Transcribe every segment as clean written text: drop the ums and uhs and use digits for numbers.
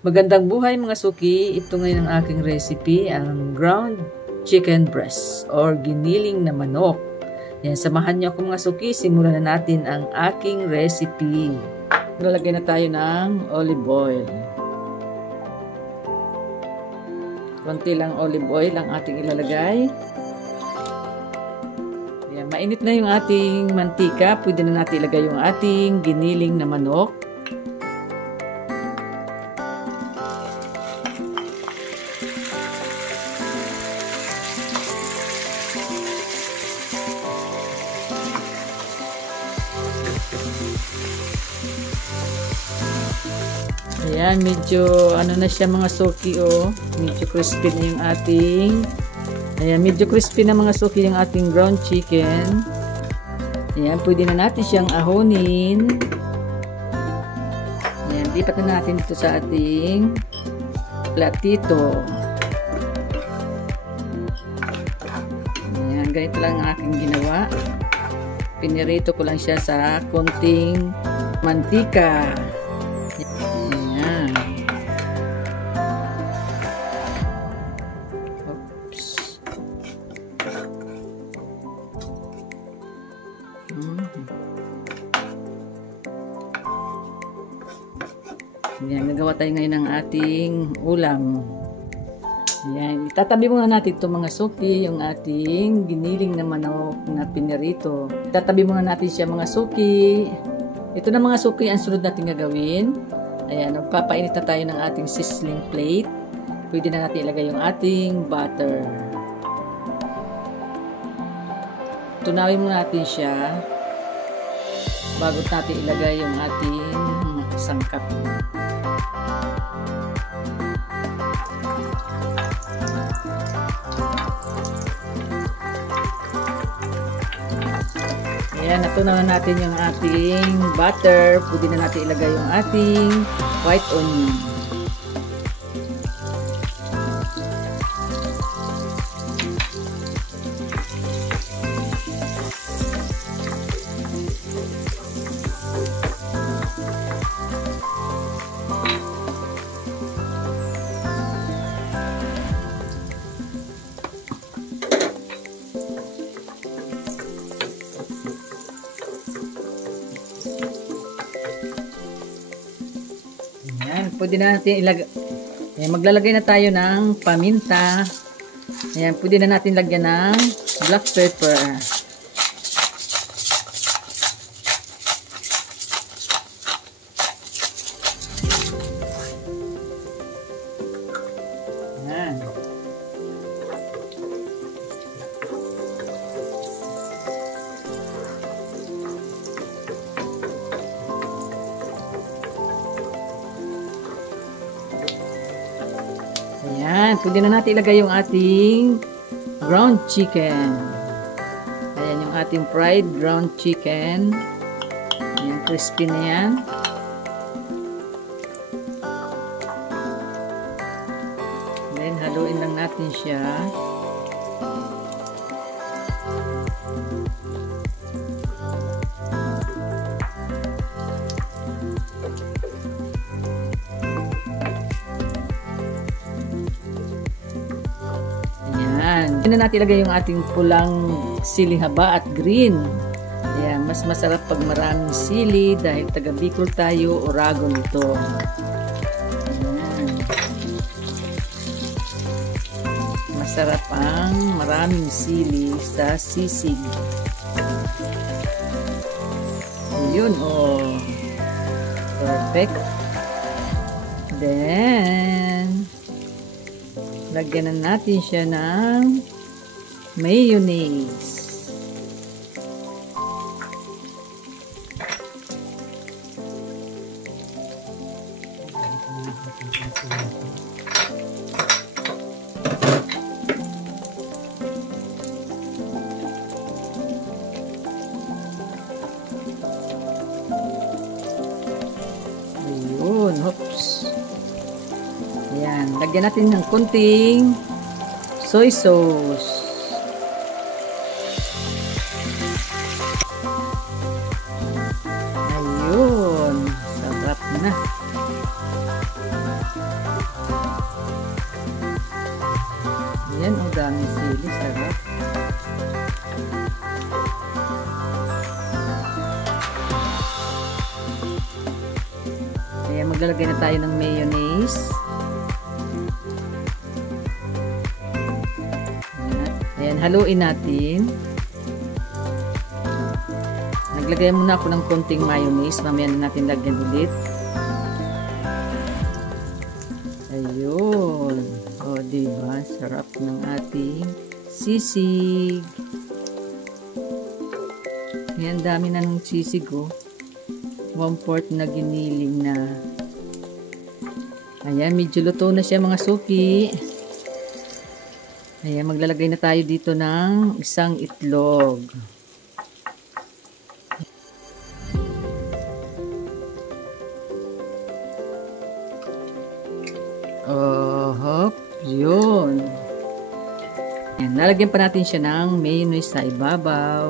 Magandang buhay mga suki, ito ngayon ang aking recipe, ang ground chicken breast or giniling na manok. Yan, samahan niyo ako mga suki, simulan na natin ang aking recipe. Lalagyan na tayo ng olive oil. Konti lang olive oil ang ating ilalagay. Yan, mainit na yung ating mantika, pwede na natin ilagay yung ating giniling na manok. Ayan, medyo ano na siya mga suki, oh. Medyo crispy na yung ating, ayan, medyo crispy na mga suki yung ating ground chicken. Ayan, pwede na natin siyang ahonin. Ayan, lipat na natin ito sa ating platito. Ayan, ganito lang ang aking ginawa. Pinirito ko lang siya sa konting mantika. Yan, nagawa tayo ngayon ng ating ulam. Yan, itatabi muna natin ito mga suki, yung ating giniling na manok na pinirito. Itatabi muna natin siya mga suki. Ito na mga suki ang sunod natin gagawin. Ayan, magpapainit na tayo ng ating sizzling plate. Pwede na natin ilagay yung ating butter. Tunawin muna natin siya bago natin ilagay yung ating sangkap. Ayan, natunaw na natin yung ating butter. Pwede na natin ilagay yung ating white onion. Pwede na natin ilagay. Ayan, maglalagay na tayo ng paminta. Ayan, pwede na natin lagyan ng black pepper. Ayan. Ayan, pwede na natin ilagay yung ating ground chicken. Ayan, yung ating fried ground chicken. Ayan, crispy na yan. Then, haluin lang natin siya. Ayan na natin ilagay yung ating pulang sili haba at green. Ayan, mas masarap pag maraming sili dahil taga Bicol tayo, Oragon ito. Ayan. Masarap ang maraming sili sa sisig. Ayun, oh. Perfect. Then, lagyan na natin siya ng mayonnaise. Ayun, oops. Ayan, lagyan natin ng konting soy sauce. Ayun, sarap na. maglalagay na tayo ng mayonnaise. Ayan, haluin natin. Naglagay muna ako ng konting mayonnaise. Mamaya na natin lagyan ulit. Ayun. O, diba? Sarap ng ating sisig. Ayan, dami na ng sisig, oh. 1/4 na giniling na. Ayan, medyo luto na siya mga suki. Ayan, maglalagay na tayo dito ng isang itlog. Oh, hop, yun. Ayan, lalagyan pa natin siya ng mayonnaise sa ibabaw.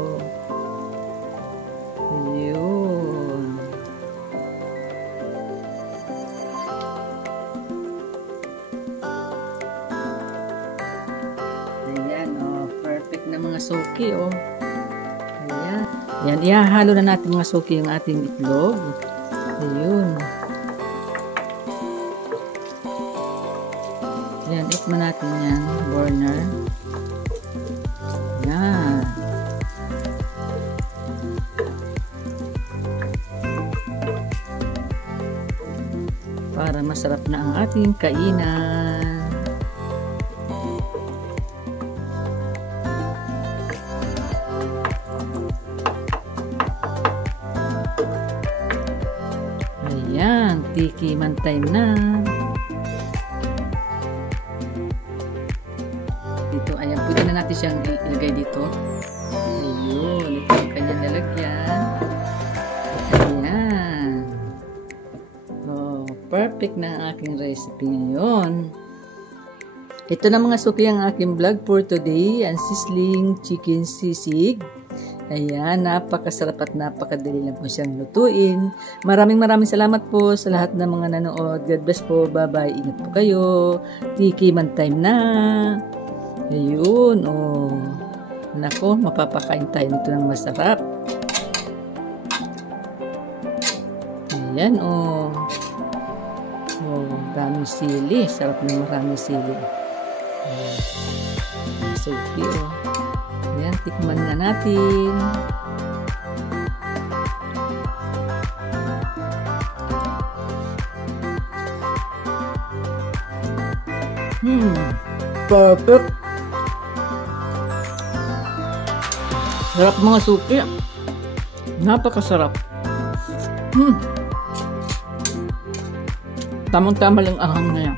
Yun. Ayan, oh, perfect na mga suki, oh. Ayan. Ayan, ihahalo na natin mga suki yung ating itlog. Ayun. Ayan, ikman natin yan, burner. Ayan. Para masarap na ang ating kainan. Ayan, tikiman time na. Dito, ayan, pwede na natin siyang ilagay dito. Ayun, ito ang kanyang lalagyan. Ayan. Oh, perfect na ang aking recipe ngayon. Ito na mga suki ang aking vlog for today. Ang sizzling chicken sisig. Ayan, napakasarap at napakadali lang po siyang lutuin. Maraming salamat po sa lahat ng mga nanood. God bless po. Bye-bye. Ingat po kayo. Tikiman time na. Ayun, oh. Nako, mapapakain tayo nito ng masarap. Ayan, oh. Oh, daming sili. Sarap na maraming sili. Suki, oh. Ayan, tikman na natin. Perfect. Sarap mga suki. Napakasarap. Tamang-tama lang ahang na yan.